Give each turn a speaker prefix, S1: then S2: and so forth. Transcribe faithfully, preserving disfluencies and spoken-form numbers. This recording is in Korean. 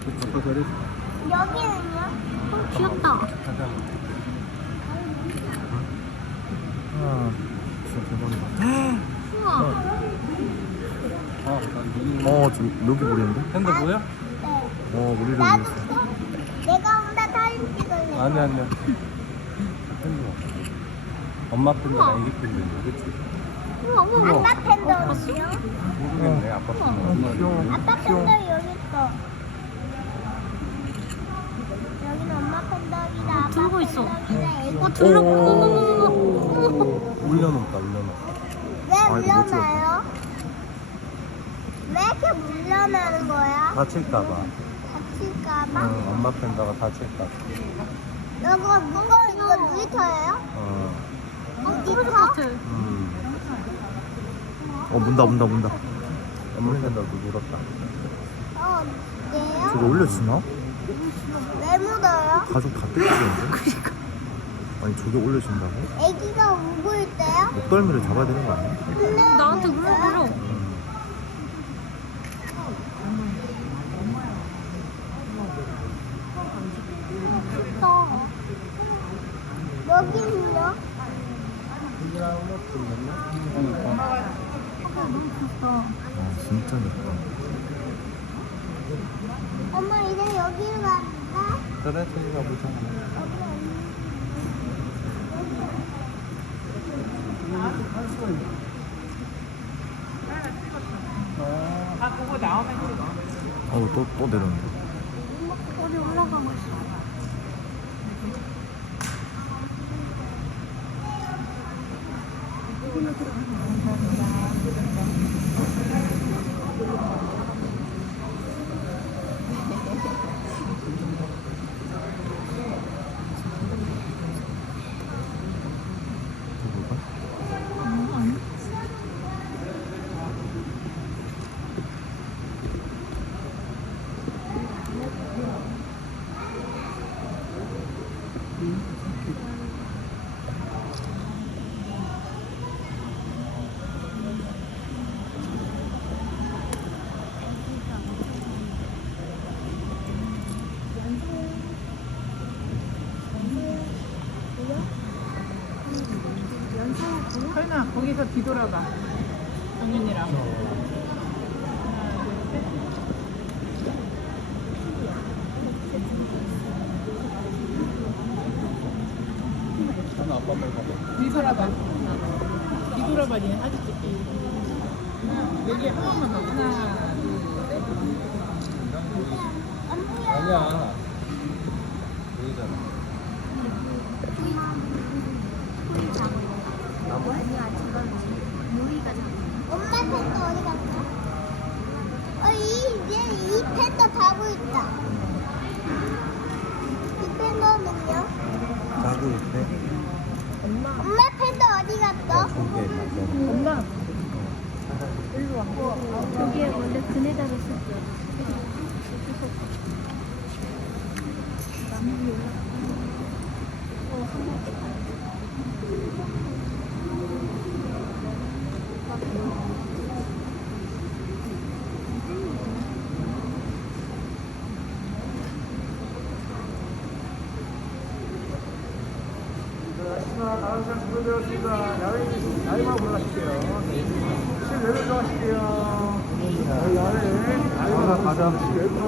S1: 아빠 잘했어.
S2: 여기는요?
S3: 어, 귀엽다.
S1: 가자. 아, 진짜 대박이다.
S3: 우와.
S1: 아, 난 눈이.
S4: 어, 저 여기 물인데?
S1: 핸드 보여?
S2: 네.
S4: 어, 물이 저기
S2: 나도
S4: 있어.
S2: 또 내가 혼자 사진 찍을래.
S1: 아니 아니야. 핸드 봐. 엄마 팬더랑 애기 팬더인데, 그치?
S3: 우와, 우와, 우와.
S2: 아빠 팬더는요?
S1: 모르겠네, 아빠 팬더.
S4: 귀여워.
S2: 아빠
S4: 귀여워.
S2: 팬더 여기 있어. 여기는 엄마 팬더이다. 아빠
S3: 들고 있어.
S2: 팬더이다. 애기.
S3: 어, 들어.
S4: 오.
S3: 어머머머머머.
S1: 올려놓을까, 올려놓을까.
S2: 왜
S4: 아, 이거 못
S2: 물러나요? 왜 이렇게 물러나는 거야?
S1: 다칠까봐.
S2: 다칠까봐?
S1: 응, 엄마 팬더가 다칠까봐.
S2: 이거 뭔가 이거 놀이터예요?
S1: 어.
S3: 어, 떨어질 것 같아.
S1: 음.
S4: 어, 문다, 문다, 문다.
S1: 엄마 팬더도 물었다.
S2: 어, 네요?
S4: 저거 올려주나?
S2: 왜 묻어요?
S4: 가족 다 뜯기는데? 아니, 저게 올려준다고?
S2: 애기가 울고 있대요?
S4: 목덜미를 잡아야 되는 거 아니야?
S2: 근데
S3: 나한테
S2: 왜
S3: 물어,
S2: 있어요?
S3: 물어.
S2: 여기는요?
S3: 아빠 너무 귀엽다.
S4: 아, 진짜 예뻐.
S2: 엄마 이제 여기로 간다?
S1: 그래, 저기 가보자.
S4: 어우, 또, 또 내렸네.
S3: 어디 올라가고 있어.
S5: 설마 거기서 뒤돌아봐. 정윤이랑.
S1: 하나 아빠 말 봐봐.
S5: 뒤돌아봐. 뒤돌아봐, 니네 사진 찍기. 여기 한 번만 더. 하나, 둘, 셋.
S1: 아니야. 여기잖아.
S2: 엄마 팬더 어디 갔어? 어, 이, 이제 이 팬더 가고 있다. 이 팬더는요?
S1: 자고 있대.
S2: 엄마 팬더 어디 갔어?
S1: 저기에 있나?
S5: 엄마.
S3: 여기에 원래 그네다를 썼어.
S6: 다음 시간 준비되었습니다. 야외, 야외만 올라가실게요. 실 내려가실게요. 야외, 야외만
S1: 가자.